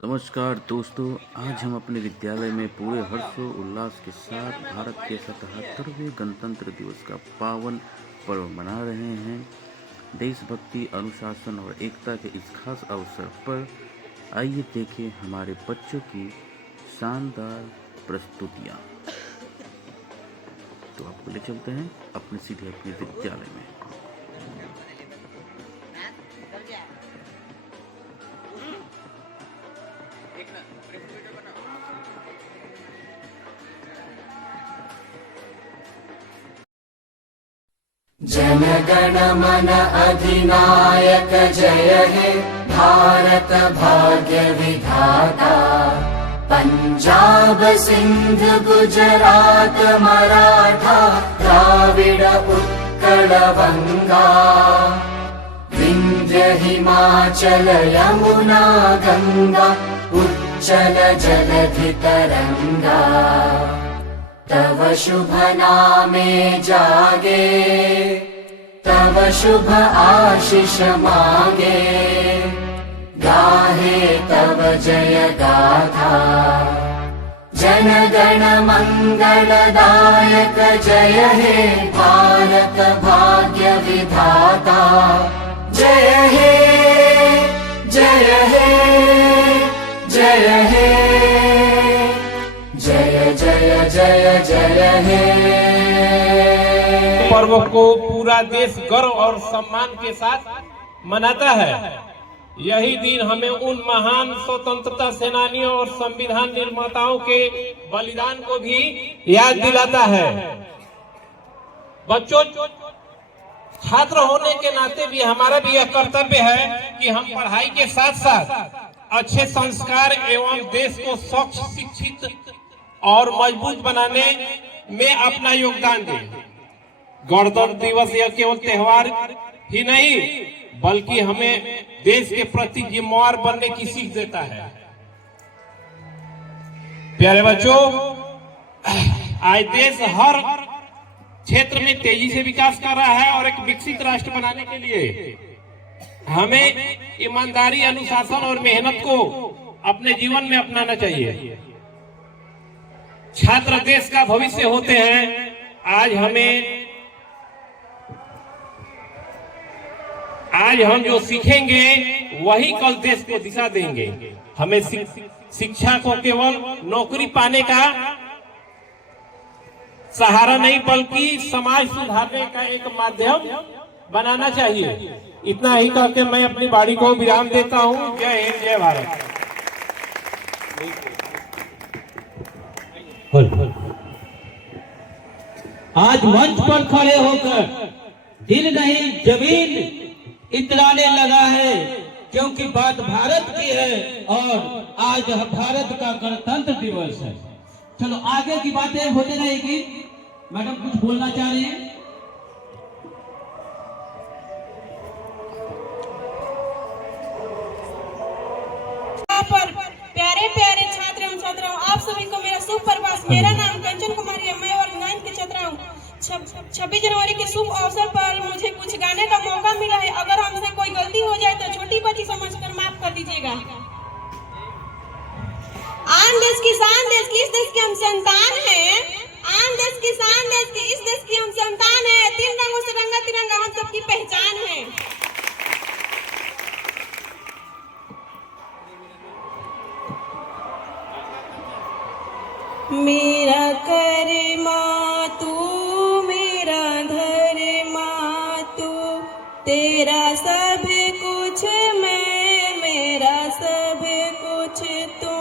नमस्कार दोस्तों। आज हम अपने विद्यालय में पूरे हर्षोल्लास के साथ भारत के 77वें गणतंत्र दिवस का पावन पर्व मना रहे हैं। देशभक्ति, अनुशासन और एकता के इस खास अवसर पर आइए देखें हमारे बच्चों की शानदार प्रस्तुतियाँ। तो आपको ले चलते हैं सीधे अपने विद्यालय में। जन गण मन अधिनायक जय हे भारत भाग्य विधाता। पंजाब सिंध गुजरात मराठा द्राविड उत्कल बंगा। विंध्य हिमाचल यमुना गंगा उच्चल जलधि तरंगा। तव शुभ नामे जागे, तव शुभ आशीष मांगे। गाहे तव जय गाथा, जन गण मंगलदायक जय हे भारत भाग्य विधाता। जय हे जय हे जय हे जय जय जय जय हे। पर्व को पूरा देश गर्व और सम्मान के साथ मनाता है। यही दिन हमें उन महान स्वतंत्रता सेनानियों और संविधान निर्माताओं के बलिदान को भी याद दिलाता है। बच्चों, छात्र होने के नाते भी हमारा भी यह कर्तव्य है कि हम पढ़ाई के साथ साथ अच्छे संस्कार एवं देश को स्वच्छ, शिक्षित और मजबूत बनाने में अपना योगदान दें। गणतंत्र दिवस यह केवल त्योहार ही नहीं बल्कि हमें देश के प्रति जिम्मेवार बनने की सीख देता है। प्यारे बच्चों, आज देश हर क्षेत्र में तेजी से विकास कर रहा है और एक विकसित राष्ट्र बनाने के लिए हमें ईमानदारी, अनुशासन और मेहनत को अपने जीवन में अपनाना चाहिए। छात्र देश का भविष्य होते हैं। आज हम जो सीखेंगे वही कल देश को दिशा देंगे। हमें शिक्षा को केवल नौकरी पाने का सहारा नहीं बल्कि समाज सुधारने का एक माध्यम बनाना चाहिए। इतना ही कहकर मैं अपनी वाणी को विराम देता हूँ। जय हिंद, जय भारत। आज मंच पर खड़े होकर दिल नहीं जमीन इतराने लगा है, क्योंकि बात भारत की है और आज भारत का गणतंत्र दिवस है। चलो आगे की बातें होते रहेगी। मैडम कुछ बोलना चाह रही हैं? पर प्यारे प्यारे छात्र एवं छात्राओं, आप सभी को मेरा सुप्रभात। मेरा नाम कंचन कुमारी है। मैं और 9th की छात्रा हूँ। 26 जनवरी के शुभ अवसर पर मुझे कुछ गाने का मौका मिला है। अगर हमसे कोई गलती हो जाए तो छोटी बच्ची समझकर माफ कर दीजिएगा। आन देश की शान, देश की इस देश की हम संतान हैं। आन देश की शान, देश की इस देश की हम संतान हैं। 3 रंगों से रंगा तिरंगा हम सबकी पहचान है। मेरा कर्मा तू, मेरा धर्मा तू, तेरा सब कुछ मैं, मेरा सब कुछ तू।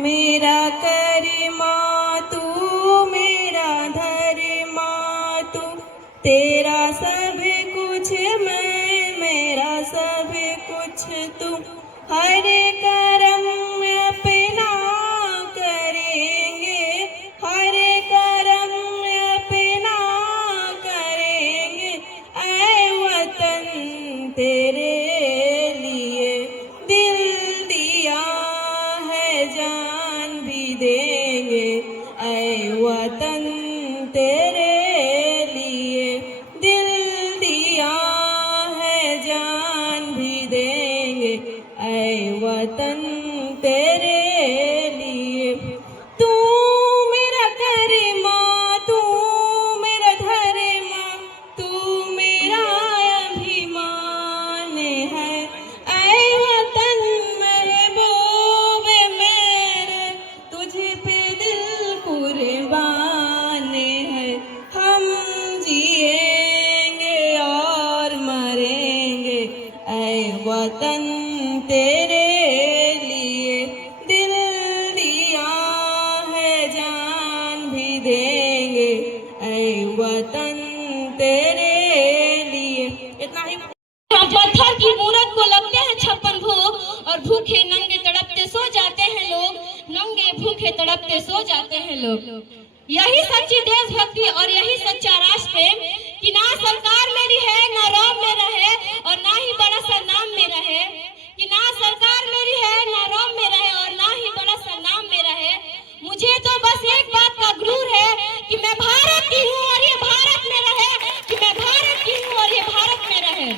मेरा कर्मा तू, मेरा धर्मा तू, तेरा सब कुछ मैं, मेरा सब कुछ तू। हर कर्म अपना करेंगे, हर कर्म अपना करेंगे। ऐ वतन तेरे लिए दिल दिया है, जान भी देंगे। ऐ वतन तेरे लिए दिल दिया है, जान भी देंगे। ऐ वतन तेरे लिए। तू मेरा करीमा, तू मेरा धर्मा, तू मेरा अभिमान है। ऐ वतन महबूब मेरे, तुझ पे दिल कुर्बान है। हम जिएंगे और मरेंगे ऐ वतन तेरे लिए। दिल दिया है जान भी देंगे ऐ वतन तेरे लिए। इतना ही। पत्थर की मूरत को लगते हैं 56 भूख और भूखे नंगे तड़पते सो जाते हैं लोग, नंगे भूखे तड़पते सो जाते हैं लोग। यही सच्ची देशभक्ति और यही सच्चा राष्ट्र प्रेम कि ना सरकार मेरी है ना रौब मेरा है और ना ही बड़ा सा नाम मेरा है, कि ना सरकार मेरी है ना रौब मेरा है और ना ही बड़ा सा नाम मेरा है। मुझे तो बस एक बात का गुरूर है कि मैं भारत की हूँ और ये भारत मेरा है, कि मैं भारत की हूँ और ये भारत मेरा है।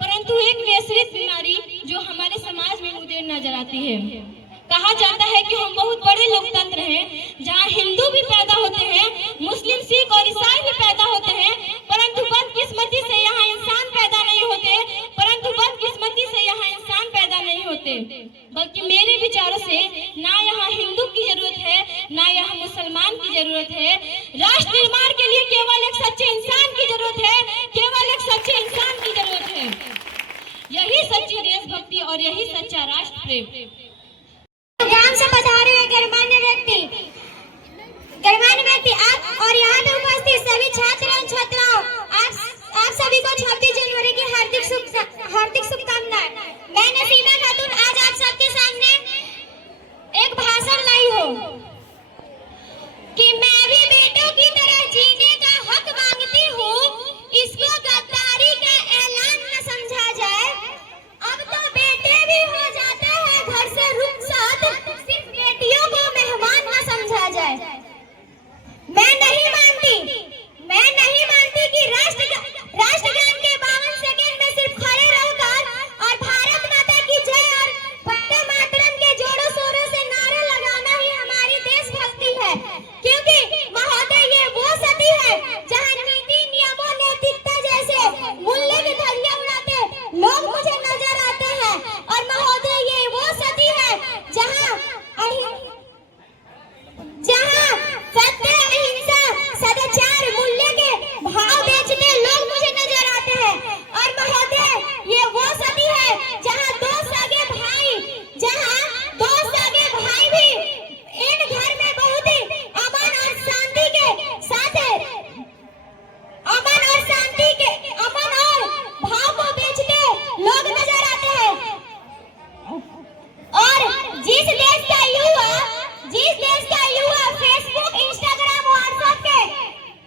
परंतु एक वैश्विक बीमारी जो हमारे समाज में मुझे नजर आती है। कहा जाता है कि हम बहुत बड़े लोकतंत्र हैं, जहां हिंदू भी पैदा होते हैं, मुस्लिम, सिख और ईसाई भी पैदा होते हैं, परंतु बदकिस्मती से यहाँ इंसान पैदा नहीं होते, परंतु बदकिस्मती से यहाँ इंसान पैदा नहीं होते। बल्कि मेरे विचारों से ना यहाँ हिंदू की जरूरत है ना यहाँ मुसलमान की जरूरत है। राष्ट्र निर्माण के लिए केवल एक सच्चे इंसान की जरूरत है, केवल एक सच्चे इंसान की जरूरत है। यही सच्ची देशभक्ति और यही सच्चा राष्ट्र प्रेम। गांव से पधारे हुए गणमान्य व्यक्ति आप और यहाँ पे उपस्थित सभी छात्र एवं छात्राओं, आप सभी को 26 जनवरी की हार्दिक शुभकामनाएं। मैं नसीमा खातून आज आप सबके सामने एक भाषण लाई हूँ कि मैं भी बेटों की तरह जीने का हक मांगती हूँ। इसको गद्दारी का ऐलान न समझा जाए। अब तो बेटे भी हो जाते हैं घर से रुखसत, सिर्फ बेटियों को मेहमान न समझा जाए। मैं नहीं मानती कि राष्ट्रगान के 52 सेकंड में सिर्फ खड़े रहकर और भारत माता की जय और वंदे मातरम के जोरों शोरों से नारे लगाना ही हमारी देशभक्ति है। क्योंकि महोदय ये वो सदी है जहाँ नीति नियमों नैतिकता जैसे मूल्य की धज्जियां उड़ाते लोग मुझे नजर आते हैं। और महोदय ये वो सदी है जहाँ सत्य, अहिंसा, सदाचार, मूल्य के भाव बेचते लोग मुझे नजर आते हैं। और महोदय ये वो सदी है जहाँ दो सगे भाई भी इन घर में बहुत ही अमन और शांति के साथ अमन और भाव को बेचते लोग नजर आते हैं। और जिस देश का युवा फेसबुक, इंस्टाग्राम,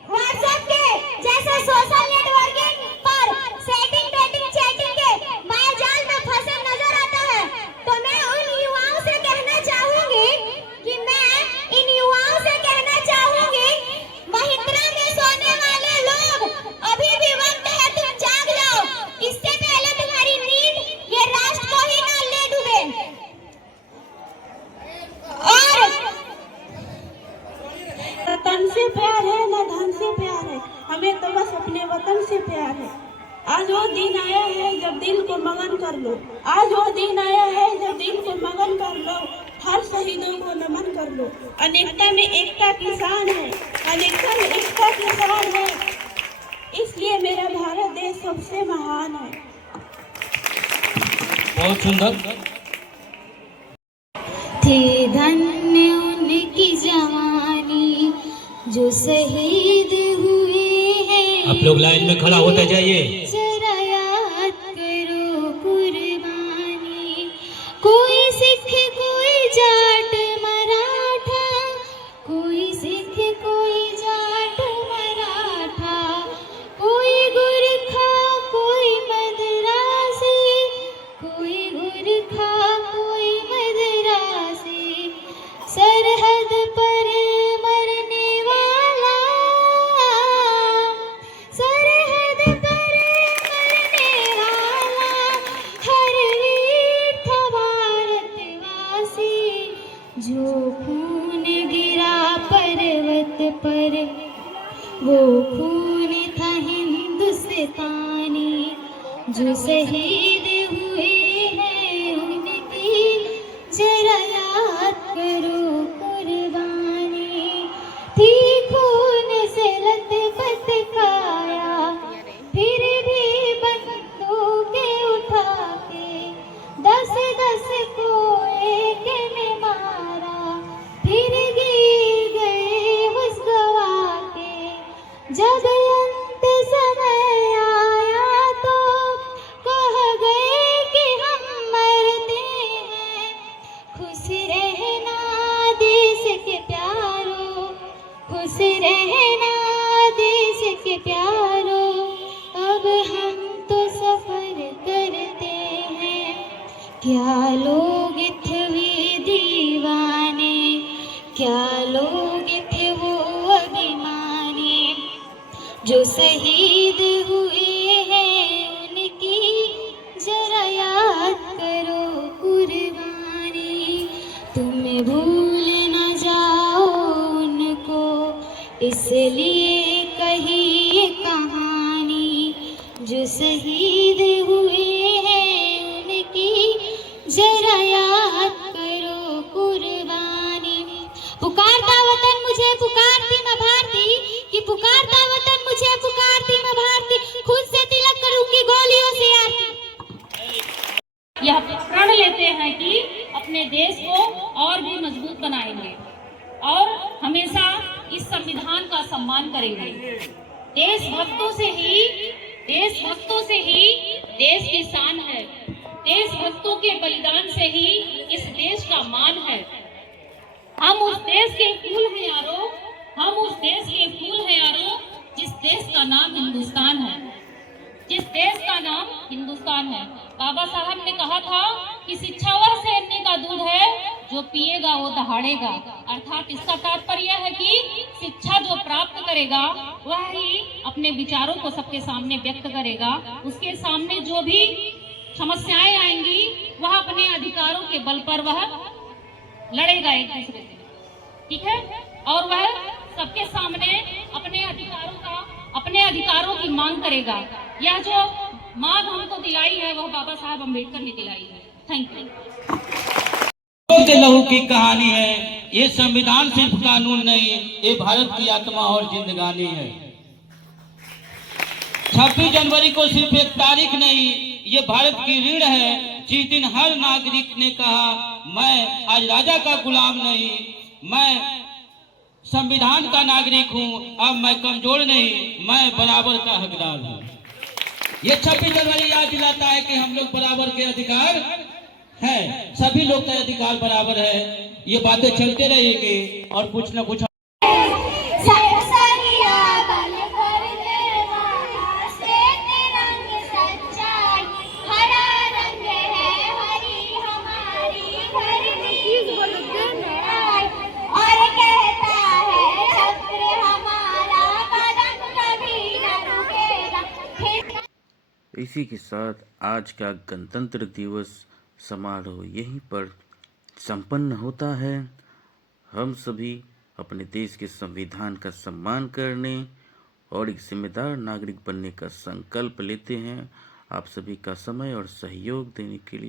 व्हाट्सएप के जैसे सोशल नेटवर्किंग पर चैटिंग के मायाजाल में फंसे नजर आता है, तो मैं उन युवाओं से कहना चाहूंगी महिंद्रा में सोने वाले लोग अभी भी वक्त है, तुम जाग जाओ। इससे पहले तुम्हारी नींद ये राष्ट्र को ही ना ले डूबे। और वतन से प्यार है ना धन से प्यार है, हमें तो बस अपने वतन से प्यार है। आज वो दिन आया है जब दिल को मगन कर लो, आज वो दिन आया है जब दिल को मगन कर लो, हर शहीदों को नमन कर लो। अनेकता में एकता की शान है, अनेकता में एकता की शान है, इसलिए मेरा भारत देश सबसे महान है। बहुत सुंदर। थे धन्य उनकी जवानी जो शहीद हुए हैं। आप लोग लाइन में खड़ा होते जाइए। जरा याद करो कुर्बानी। कोई सिख, कोई जाट मराठा, कोई सिख, कोई जाट मराठा, कोई गुरखा, कोई मद्रासी, कोई गुरखा, कोई मद्रासी, सरहद पर मरने वाला, सरहद पर जो खून गिरा पर्वत पर वो खून था हिंदुस्तानी, जो शहीद हुए हैं उनकी जरा याद करो कुर्बानी। थी खून से लथपथ काया, फिर भी बंदूकें उठा के 10-10 को एक ने मारा, फिर गिर गए होश गवा के। जब अंत समय आया तो कह गए कि हम मरते हैं। खुश रहना देश के प्यारों, खुश रहना देश के प्यारों, अब हम तो सफर करते हैं। क्या लोग थे वे दीवाने, क्या लोग थे वो अभिमानी, जो शहीद हुए हैं उनकी जरा याद करो कुर्बानी। तुम भूल न जाओ उनको, इसलिए कही ये कहानी, जो शहीद हुए हैं उनकी जरा याद करो कुर्बानी। पुकारता वतन मुझे पुकारती मैं भारती, कि पुकारता वतन मुझे पुकारती मैं भारती, खुद से तिलक करूंगी गोलियों से आरती। यह प्रण लेते हैं कि अपने देश को और भी मजबूत बनाएंगे और हमेशा इस संविधान का सम्मान करेंगे। देशभक्तों से ही देश की शान है, देशभक्तों के बलिदान से ही इस देश का मान है। हम उस देश के फूल हैं यारो, हम उस देश के फूल हैं यारो, जिस देश का नाम हिंदुस्तान है, जिस देश का नाम हिंदुस्तान है। बाबा साहब ने कहा था कि शिक्षा वह शेरनी का दूध है जो पिएगा वो दहाड़ेगा। अर्थात इसका तात्पर्य है कि शिक्षा जो प्राप्त करेगा वह ही अपने विचारों को सबके सामने व्यक्त करेगा। उसके सामने जो भी समस्याएं आएंगी वह अपने अधिकारों के बल पर वह लड़ेगा एक दूसरे से, ठीक है, और वह सबके सामने अपने अधिकारों की मांग करेगा। यह जो मांग हमको दिलाई है वह बाबा साहब अम्बेडकर ने दिलाई है। Thank you. के लहू की कहानी है, ये संविधान सिर्फ कानून नहीं, ये भारत की आत्मा और जिंदगानी है। 26 जनवरी को सिर्फ एक तारीख नहीं, ये भारत की रीढ़ है, जिस दिन हर नागरिक ने कहा मैं आज राजा का गुलाम नहीं, मैं संविधान का नागरिक हूँ, अब मैं कमजोर नहीं, मैं बराबर का हकदार हूँ। ये 26 जनवरी याद दिलाता है कि हम लोग बराबर के अधिकार है, सभी लोग का अधिकार बराबर है। ये बातें चलते रहेंगे और कुछ न कुछ इसी के साथ आज का गणतंत्र दिवस समारोह यहीं पर संपन्न होता है। हम सभी अपने देश के संविधान का सम्मान करने और एक जिम्मेदार नागरिक बनने का संकल्प लेते हैं। आप सभी का समय और सहयोग देने के लिए